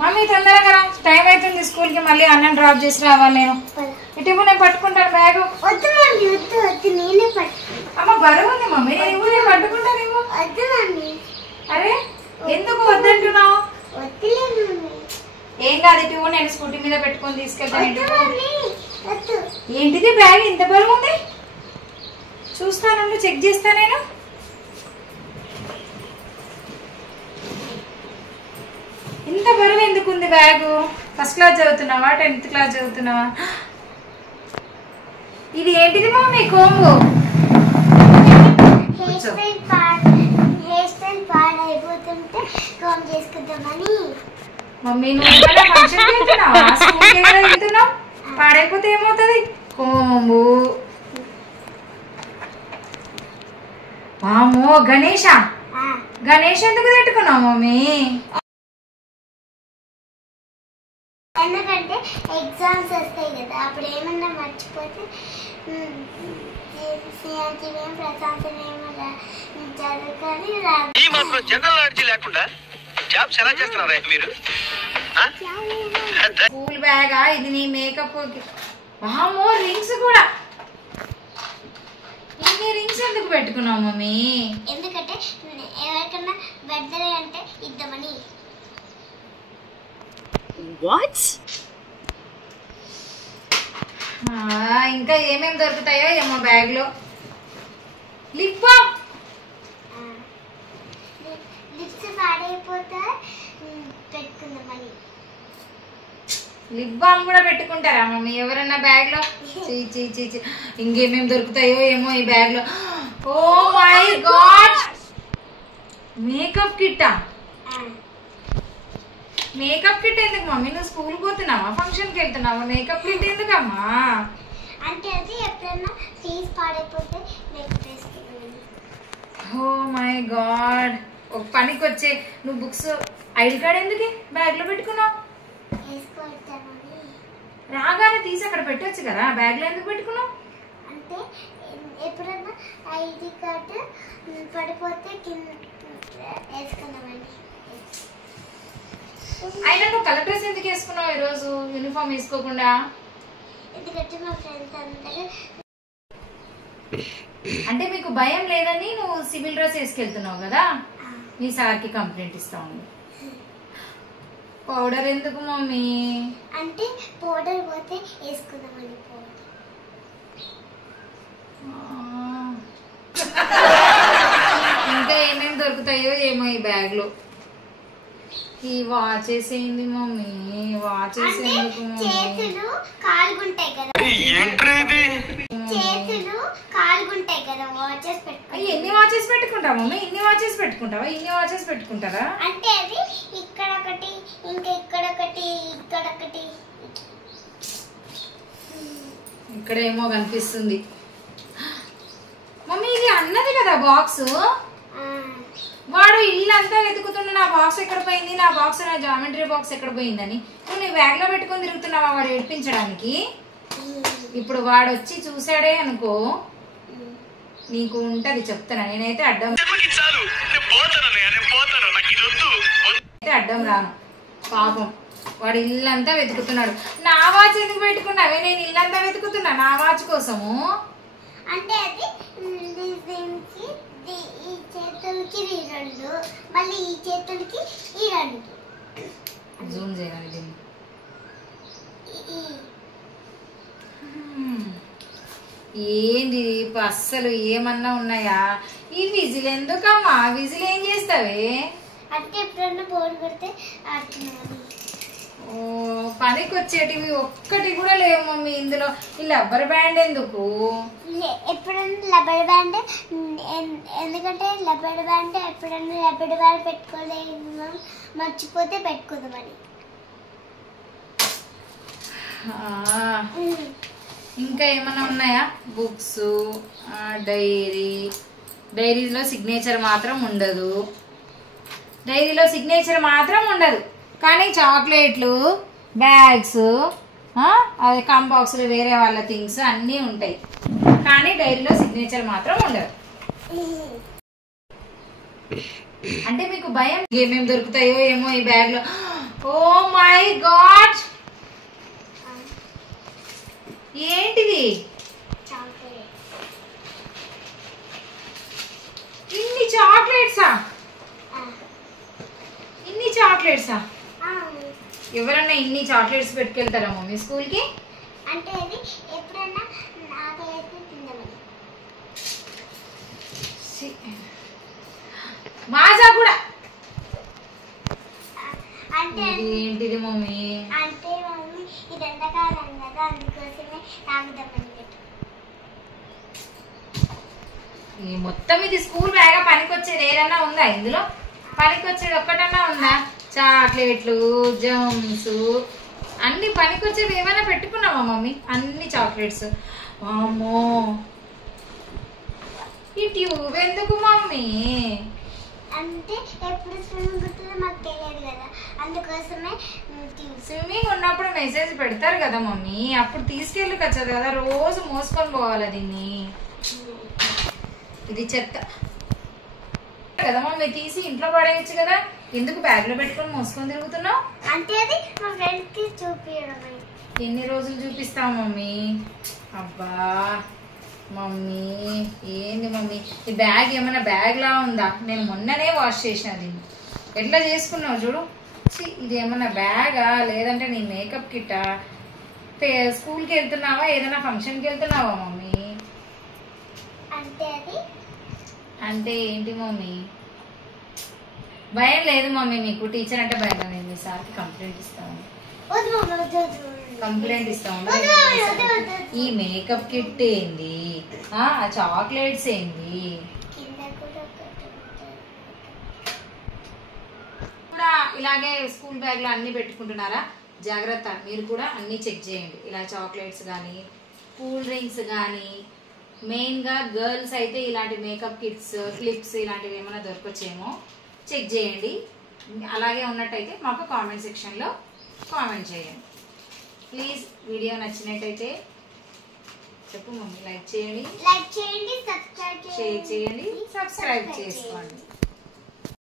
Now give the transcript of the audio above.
Mummy తొందరగా రా, time అవుతుంది స్కూల్ కి. మళ్ళీ అన్నం డ్రాప్ చేసి రావాలి నేను. ఇటు నేను పట్టుకుంటాను బ్యాగ్. అమ్మ బరువు ఉంది మమ్మీ, నేను పట్టుకుంటాను. అరే ఎందుకు వద్దంటున్నావు? ఏం కాదు, ఇటు నేను స్కూటీ మీద పెట్టుకొని తీసుకెళ్తాను. ఏంటిది బ్యాగ్ ఇంత బరువు ఉంది? చూస్తాను, చెక్ చేస్తా నేను. ఇంత బరువు ఎందుకు ఉంది బ్యాగు? ఫస్ట్ క్లాస్ చదువుతున్నావా, 10th క్లాస్ చదువుతున్నావా? ఇది ఏంటిది మమ్మీ? కోంబు. మమ్మీ నువ్వు ఫంక్షన్ వెళ్తున్నావా? స్కూల్కి వెళ్తున్నావు, పాడైపోతే ఏమవుతుంది? కోంబు. వామ్మో గణేష, గణేష్ ఎందుకు పెట్టుకున్నావు మమ్మీ? ఎందుకంటే ఎగ్జామ్స్ వస్తాయి కదా, అప్పుడు ఏమన్నా మర్చిపోతే స్కూల్ బ్యాగా ఇది? నీ మేకప్. వామ్మో రింగ్స్ కూడా. ఇన్ని రింగ్స్ ఎందుకు పెట్టుకున్నావు మమ్మీ? ఎందుకంటే ఎవరికన్నా బర్త్డే అంటే ఇద్దామని. ఇంకా ఏమేమి దొరుకుతాయో ఏమో బ్యాగ్ లో. Lip balm. లిప్స్ పాడైపోతే పెట్టుకుందామని. లిప్ బామ్ కూడా పెట్టుకుంటారా మమ్మీ ఎవరన్నా బ్యాగ్ లో? ఇంకేమేమి దొరుకుతాయో ఏమో ఈ బ్యాగ్ లో. ఓ మై గాడ్, మేకప్ కిట్టా? మేకప్ కిట్ ఎందుకు మమ్మీ? నువ్వు స్కూల్ పోతున్నావా, ఫంక్షన్ కి వెళ్తున్నావా? మేకప్ కిట్ ఎందుకమ్మా? అంటే అది ఎప్పుడన్నా ఫేస్ పాడైపోతే మేకప్ వేసుకుంటాను. ఓ మై గాడ్, ఒక పనికి వచ్చే నువ్వు బుక్స్, ఐడి కార్డ్ ఎందుకు బ్యాగ్ లో పెట్టుకున్నావు? రాగానే తీసి అక్కడ పెట్టొచ్చు కదా, బ్యాగ్ లో ఎందుకు పెట్టుకున్నావు? అంటే ఎప్పుడన్నా ఐడి కార్డు పడిపోతే కింద వేసుకున్నామండి. అయినా నువ్వు కలర్ డ్రెస్ ఎందుకు వేసుకున్నావు ఈరోజు, యూనిఫామ్ వేసుకోకుండా? ఎందుకంటే మా ఫ్రెండ్స్ అందరూ. అంటే మీకు భయం లేదని నువ్వు సివిల్ డ్రెస్ వేసుకెళ్తున్నావు కదా, నీ సార్కి కంప్లైంట్ ఇస్తా ఉంది. పౌడర్ ఎందుకు మమ్మీ? అంటే పౌడర్ పోతే వేసుకుందామని. ఇంకా ఏమేమి దొరుకుతాయో ఏమో ఈ బ్యాగ్ లో. ఈ వాచెస్ ఏంది మమ్మీ? వాచెస్ ఎందుకు? చేతులు కాలుగుంటాయి కదా, చేతులు కాలుగుంటాయి కదా, వాచెస్ పెట్టుకుంటా. ఎన్ని వాచెస్ పెట్టుకుంటావు మమ్మీ? ఇన్ని వాచెస్ పెట్టుకుంటావా? ఇన్ని వాచెస్ పెట్టుకుంటారా? అంటే అది ఇక్కడ ఒకటి, ఇంకా ఇక్కడ ఒకటి, ఇక్కడ ఒకటి. ఇక్కడ ఏమో కనిపిస్తుంది మమ్మీ. ఇది అన్నది కదా బాక్స్. వాడు ఇల్లంతా వెతుకుతున్నా నా బాక్స్ ఎక్కడ పోయింది, నా బాక్స్, నా జామెట్రీ బాక్స్ ఎక్కడ పోయిందని. నువ్వు నీ బ్యాగ్ లో పెట్టుకొని తిరుగుతున్నావా వాడు ఏడ్పించడానికి? ఇప్పుడు వాడు వచ్చి చూసాడే అనుకో, నీకు ఉంటది చెప్తాను. నేనైతే అడ్డం రాను. పాపం వాడు ఇల్లంతా వెతుకుతున్నాడు. నా వాచ్ ఎందుకు పెట్టుకున్నావే? నేను ఇల్లంతా వెతుకుతున్నా నా వాచ్ కోసము. అంటే అది ఈ చేతులకి ఈ రెండు, మళ్ళీ ఈ చేతులకి ఈ రెండు. జూమ్ చేయాలి దీన్ని. ఏంది అస్సలు ఏమన్నా ఉన్నాయా? ఈ విజిల్ ఎందుకమ్మా? విజిల్ ఏం చేస్తావే? అంటే ఎప్పుడన్నా బోర్డు పెడితే ఆడుతున్నాను. ఓ పనికి వచ్చేటివి ఒక్కటి కూడా లేవు మమ్మీ ఇందులో. ఈ రబ్బర్ బ్యాండ్ ఎందుకు? ఎప్పుడన్నా రబ్బర్ బ్యాండ్, ఎందుకంటే రబ్బర్ బ్యాండ్ ఎప్పుడన్నా రబ్బర్ బ్యాండ్ పెట్టుకోలేదు, మర్చిపోతే పెట్టుకుందామని. ఇంకా ఏమన్నా ఉన్నాయా? Books, dairy. డైరీలో సిగ్నేచర్ మాత్రం ఉండదు. డైరీలో సిగ్నేచర్ మాత్రం ఉండదు, కానీ చాక్లెట్లు, బ్యాగ్స్, అదే కంబాక్స్లు, వేరే వాళ్ళ థింగ్స్ అన్నీ ఉంటాయి, కానీ డైరీలో సిగ్నేచర్ మాత్రం ఉండదు. అంటే మీకు భయం ఏమేమి దొరుకుతాయో ఏమో ఈ బ్యాగ్ లో. ఓ మై గాడ్, ఏంటిది? ఇన్ని చాక్లెట్సా? ఇన్ని చాక్లెట్సా? ఎవరన్నా ఇన్ని చాక్లెట్స్ పెట్టుకెళ్తారా మమ్మీ స్కూల్కి? అంటే అది ఎప్పుడన్నా నాకైతే తిందామని. మాజా కూడా. అంటే ఏంటిది మమ్మీ? అంటే మమ్మీ ఇది ఎండాకాలం కదా, అందుకోసమే తాగుదామని. ఈ మొత్తం ఇది స్కూల్ బ్యాగ్ పనికొచ్చేది ఏదన్నా ఉందా ఇందులో? పనికొచ్చేది ఒక్కటన్నా ఉందా? చాక్లెట్లు, జమ్స్ అన్ని పనికొచ్చేవి ఏమైనా పెట్టుకున్నావా మమ్మీ? అన్ని చాక్లెట్స్. అమ్మో, ఈ ట్యూబ్ ఎందుకు మమ్మీ? అంటే ఎప్పుడు స్విమ్మింగ్ గుర్తుందో మాకు తెలియదు కదా, అందుకోసమే ట్యూబ్. స్విమ్మింగ్ ఉన్నప్పుడు మెసేజ్ పెడతారు కదా మమ్మీ, అప్పుడు తీసుకెళ్ళి వచ్చేది కదా, రోజు మోసుకొని పోవాలి దీన్ని. ఇది చెత్త కదా మమ్మీ, తీసి ఇంట్లో పడేయచ్చు కదా, ఎందుకు బ్యాగ్ లో పెట్టుకొని మోసుకొని తిరుగుతున్నావు? అంటే అది మా ఫ్రెండ్ కి చూపించడమే. ఎన్ని రోజులు చూపిస్తావు మమ్మీ? అబ్బా మమ్మీ, ఏంది మమ్మీ ఈ బ్యాగ్? ఏమైనా బ్యాగ్ లా ఉందా? నేను మొన్ననే వాష్ చేసిన దీన్ని. ఎట్లా చేసుకున్నావు చూడు. ఇది ఏమన్నా బ్యాగా లేదంటే నీ మేకప్ కిట్టా? స్కూల్కి వెళ్తున్నావా, ఏదైనా ఫంక్షన్కి వెళ్తున్నావా మమ్మీ? అంటే అది అంటే ఏంటి మమ్మీ? భయం లేదు మమ్మీ నీకు? టీచర్ అంటే భయం. నేను మీ సార్కి కంప్లైంట్ ఇస్తాను. కంప్లైంట్ ఇస్తాను. ఈ మేకప్ కిట్ ఏంది, ఆ చాక్లెట్స్ ఏంది? కూడా ఇలాగే స్కూల్ బ్యాగ్ లో అన్ని పెట్టుకుంటున్నారా? జాగ్రత్త, మీరు కూడా అన్ని చెక్ చేయండి. ఇలా చాక్లెట్స్ కానీ, కూల్ డ్రింక్స్ కానీ, మెయిన్ గా గర్ల్స్ అయితే ఇలాంటి మేకప్ కిట్స్, క్లిప్స్ ఇలాంటివి ఏమైనా దొరకొచ్చేమో చెక్ చేయండి. అలాగే ఉన్నట్టయితే మాకు కామెంట్ సెక్షన్ లో కామెంట్ చేయండి. ప్లీజ్ వీడియో నచ్చినట్టయితే చెప్పు మమ్మీ, లైక్ చేయండి, సబ్స్క్రైబ్ షేర్ చేయండి, సబ్స్క్రైబ్ చేసుకోండి.